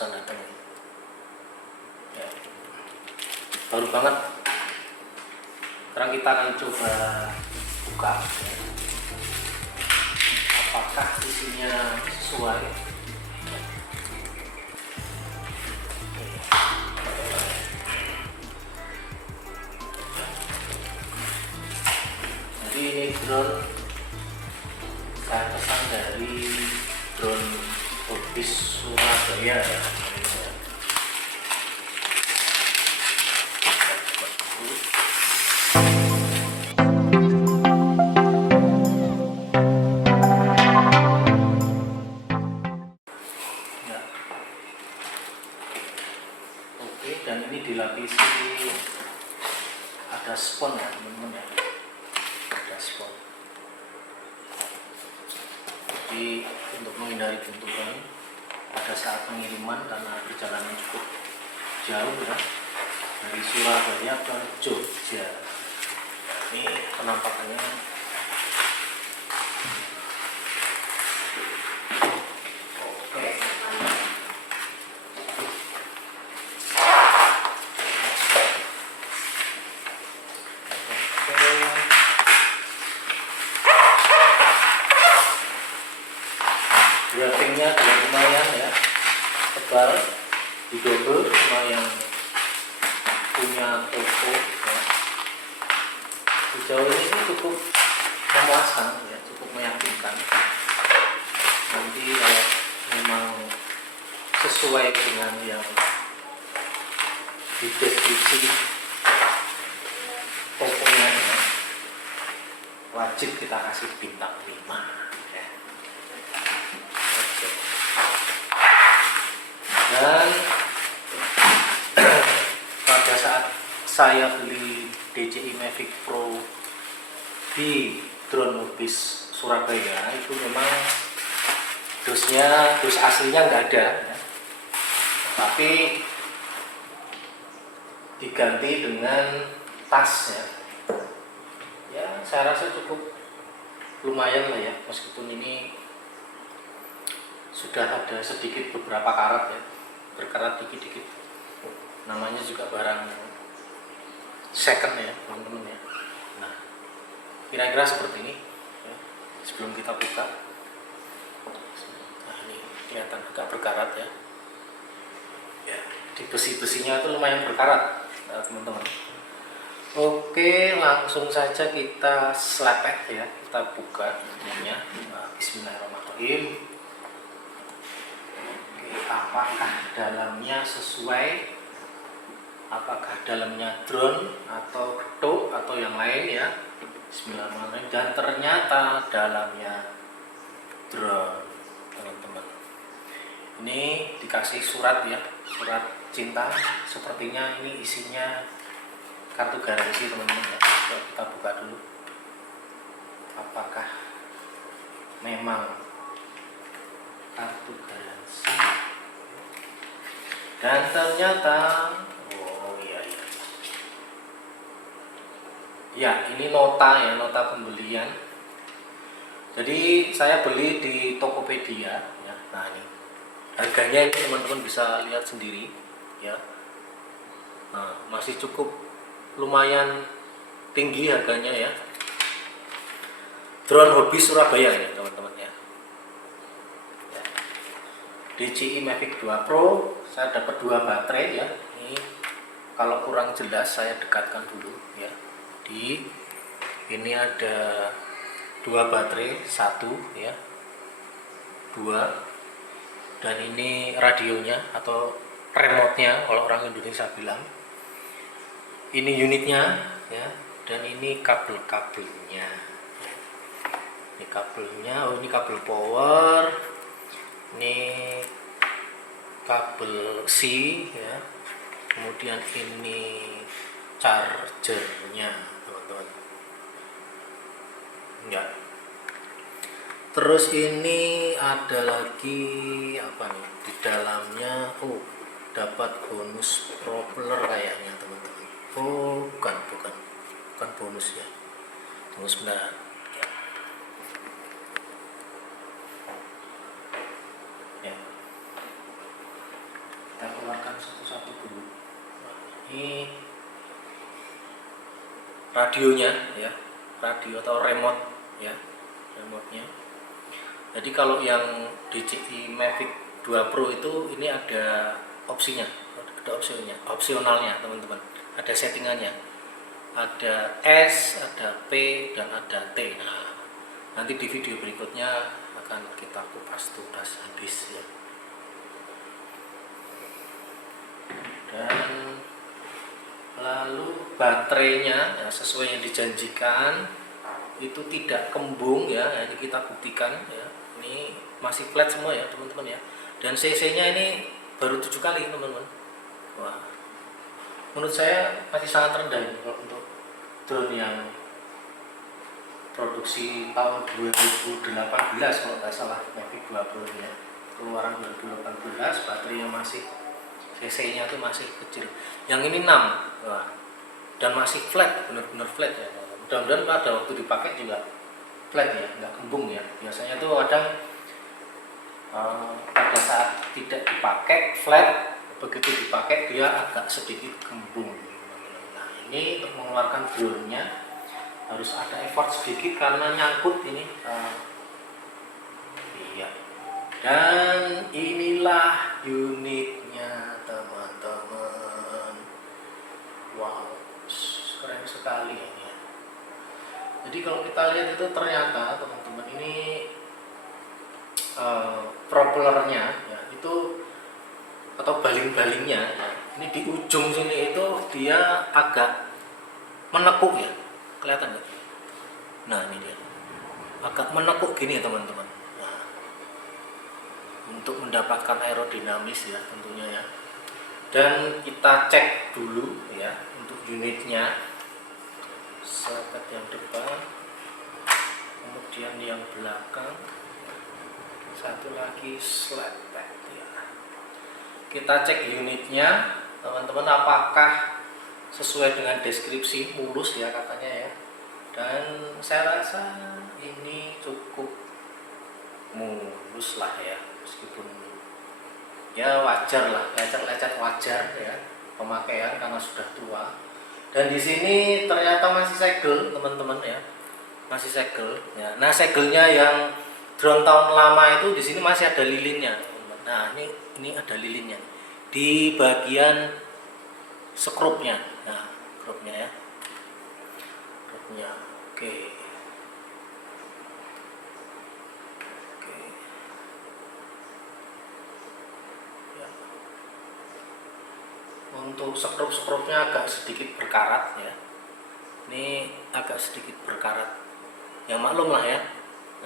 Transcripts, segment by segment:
barusan datang ya, baru banget. Sekarang kita akan coba buka ya. Apakah isinya sesuai. Jadi ini drone saya pesan dari drone Hobbies Surabaya ya. Oke, dan ini dilapisi ada spons ya teman-teman ya, ada spons. Jadi untuk menghindari benturan pada saat pengiriman karena perjalanan cukup jauh ya, dari Surabaya ke Jogja. Ini penampakannya. Oke. Wrappingnya juga lumayan ya, tebal, didobel sama yang punya toko ya. Sejauh ini sih cukup memuaskan ya, cukup meyakinkan. Nanti kalau memang sesuai dengan yang di deskripsi tokonya ya, wajib kita kasih bintang 5 ya. Oke. Dan pada saat saya beli DJI Mavic Pro di Drone Hobbies Surabaya itu memang dos aslinya nggak ada ya. Tapi diganti dengan tas ya. Ya saya rasa cukup lumayan lah ya, meskipun ini sudah ada sedikit beberapa karat ya, berkarat dikit-dikit. Namanya juga barang second ya teman-teman ya. Nah kira-kira seperti ini ya, sebelum kita buka. Nah ini kelihatan agak berkarat ya. Ya di besi-besinya itu lumayan berkarat teman-teman. Oke, langsung saja kita selepet ya, kita buka ininya. Bismillahirrahmanirrahim. Oke, apakah dalamnya sesuai? Apakah dalamnya drone atau ketuk atau yang lain ya? Bismillahirrahmanirrahim. Dan ternyata dalamnya drone, teman-teman. Ini dikasih surat ya, surat cinta. Sepertinya ini isinya kartu garansi teman-teman ya. Coba kita buka dulu. Apakah memang kartu garansi? Dan ternyata ya, ini nota ya, nota pembelian. Jadi saya beli di Tokopedia ya. Nah ini harganya ini teman-teman bisa lihat sendiri ya. Nah, masih cukup lumayan tinggi harganya ya. Drone Hobbies Surabaya ya teman-teman ya. DJI Mavic 2 Pro, saya dapat 2 baterai ya. Ini kalau kurang jelas saya dekatkan dulu ya. Ini ada 2 baterai, 1 ya, 2, dan ini radionya atau remote-nya kalau orang Indonesia bilang. Ini unitnya ya, dan ini kabel-kabelnya. Ini kabelnya, oh ini kabel power, ini kabel C ya, kemudian ini chargernya teman-teman enggak. Terus ini ada lagi apa nih di dalamnya, oh dapat bonus propeller kayaknya teman-teman. Oh bukan bonus ya, tunggu sebentar ya. keluarkan satu-satu dulu. Nah, ini radionya ya, radio atau remote ya, remote-nya. Jadi kalau yang DJI Mavic 2 Pro itu ini ada opsinya, opsionalnya teman-teman. Ada settingannya. Ada S, ada P, dan ada T. Nah, nanti di video berikutnya akan kita kupas tuntas habis ya. Dan lalu baterainya ya, sesuai yang dijanjikan itu tidak kembung ya, ini kita buktikan ya. Ini masih flat semua ya teman-teman ya. Dan CC nya ini baru 7 kali teman-teman. Wah, menurut saya masih sangat rendah ini kalau untuk drone yang produksi tahun 2018 kalau nggak salah, Mavic 2 Pro ya, keluaran 2018, baterainya masih CC nya tuh masih kecil. Yang ini 6. Wah, dan masih flat, benar-benar flat ya. Mudah-mudahan pada waktu dipakai juga flat ya, nggak kembung ya. Biasanya tuh kadang pada saat tidak dipakai flat, begitu dipakai dia agak sedikit kembung. Nah, ini untuk mengeluarkan drone-nya harus ada effort sedikit karena nyangkut ini. Iya. Dan inilah unitnya teman-teman. Wow, keren sekali ini ya. Jadi kalau kita lihat itu ternyata teman-teman ini propellernya ya, itu atau baling-balingnya ya, ini di ujung sini itu dia agak menekuk ya, kelihatan nggak? Nah ini dia, agak menekuk gini teman-teman. Nah, untuk mendapatkan aerodinamis ya tentunya ya. Dan kita cek dulu ya untuk unitnya, selepet yang depan, kemudian yang belakang, satu lagi selepet ya. Kita cek unitnya teman-teman, apakah sesuai dengan deskripsi, mulus ya katanya ya. Dan saya rasa ini cukup mulus lah ya, meskipun ya wajar lah, lecet-lecet wajar ya pemakaian karena sudah tua. Dan di sini ternyata masih segel teman-teman ya, masih segel ya. Nah segelnya yang drone tahun lama itu di sini masih ada lilinnya teman-teman. Nah ini ada lilinnya di bagian skrupnya. Nah skrupnya ya, skrupnya. Oke. Untuk skrup-skrupnya agak sedikit berkarat ya. Ini agak sedikit berkarat. Ya maklum lah ya.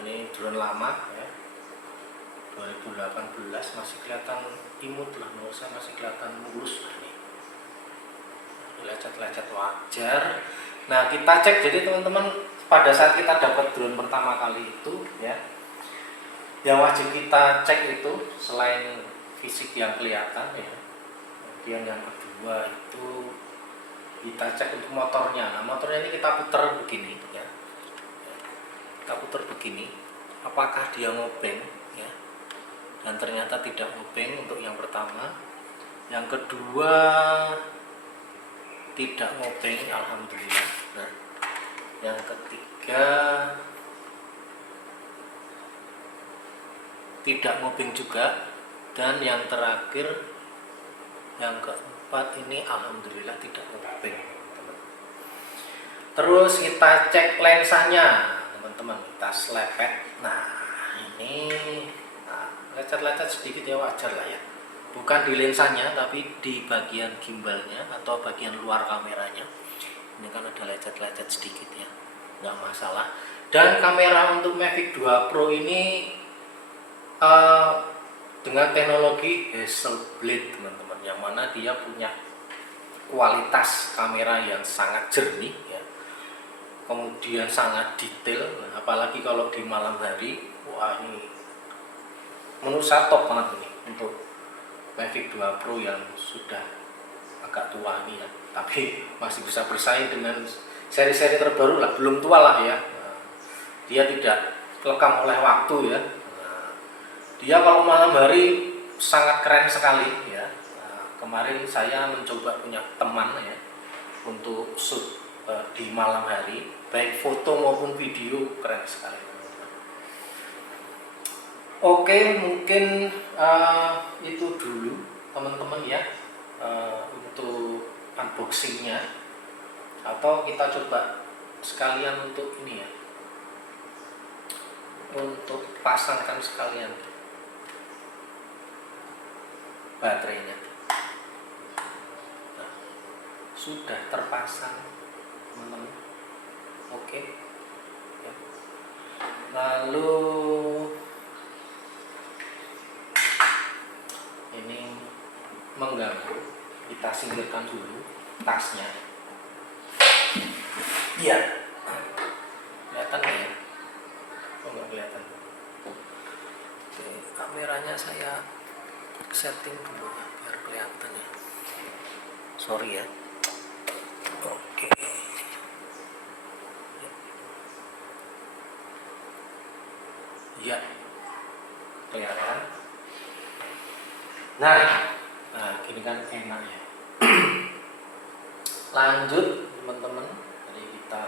Ini drone lama ya. 2018 masih kelihatan imut lah, menurut saya masih kelihatan mulus lah ini. Lecet-lecet wajar. Nah, kita cek jadi teman-teman pada saat kita dapat drone pertama kali itu ya. Yang wajib kita cek itu selain fisik yang kelihatan ya. Kemudian yang kedua itu kita cek untuk motornya. Nah motornya ini kita putar begini ya, kita putar begini, apakah dia ngobeng ya. Dan ternyata tidak ngobeng untuk yang pertama. Yang kedua tidak ngobeng, alhamdulillah. Nah yang ketiga tidak ngobeng juga. Dan yang terakhir, yang keempat ini alhamdulillah tidak ngobeng teman-teman. Terus kita cek lensanya teman-teman, kita selepet. Nah ini lecet-lecet sedikit ya, wajar lah ya, bukan di lensanya tapi di bagian gimbalnya atau bagian luar kameranya. Ini kan ada lecet-lecet sedikit ya, nggak masalah. Dan kamera untuk Mavic 2 Pro ini dengan teknologi Hasselblad teman-teman, yang mana dia punya kualitas kamera yang sangat jernih ya, kemudian sangat detail. Nah, apalagi kalau di malam hari, wah ini menurut saya top banget ini untuk Mavic 2 Pro yang sudah agak tua ini ya, tapi masih bisa bersaing dengan seri-seri terbaru lah, belum tua lah ya. Nah, dia tidak lekang oleh waktu ya. Dia kalau malam hari sangat keren sekali ya. Nah, kemarin saya mencoba punya teman ya untuk shoot di malam hari, baik foto maupun video, keren sekali teman-teman. Oke, mungkin itu dulu teman-teman ya untuk unboxingnya, atau kita coba sekalian untuk ini ya, untuk pasangkan sekalian baterainya. Nah, sudah terpasang teman-teman. Oke ya. Lalu ini mengganggu, kita singkirkan dulu tasnya. Iya, kelihatan nggak ya? Oh, nggak kelihatan. Oke, kameranya saya setting dulu ya, biar kelihatan ya. Sorry ya. Oke. Ya, kelihatan. Nah, gini kan enak ya. Lanjut teman-teman, dari kita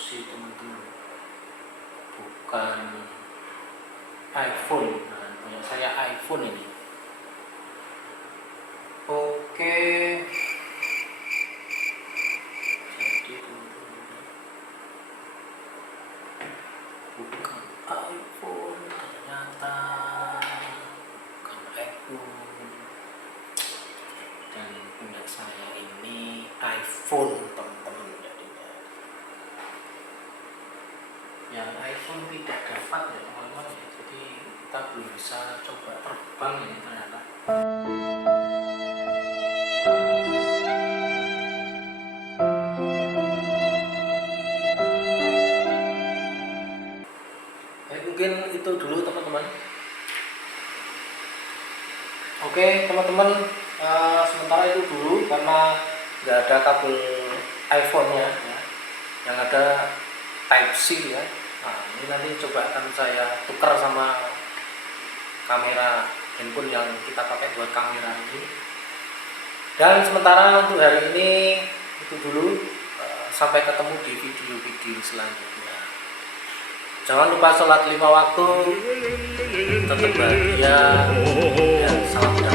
teman-teman, bukan iPhone. Nah, punya saya iPhone ini. Oke, jadi teman-teman, bukan iPhone, ternyata bukan iPhone, dan punya saya ini iPhone teman-teman. Yang iPhone tidak dapat ya teman-teman ya, jadi kita belum bisa coba terbang ini ternyata. Mungkin itu dulu teman-teman. Oke teman-teman, sementara itu dulu karena nggak ada kabel iPhone-nya ya. Yang ada Type C ya. Nah, ini nanti coba akan saya tukar sama kamera handphone yang kita pakai buat kamera ini. Dan sementara untuk hari ini itu dulu. Sampai ketemu di video-video selanjutnya. Jangan lupa sholat 5 waktu, tetap bahagia, dan salam damai.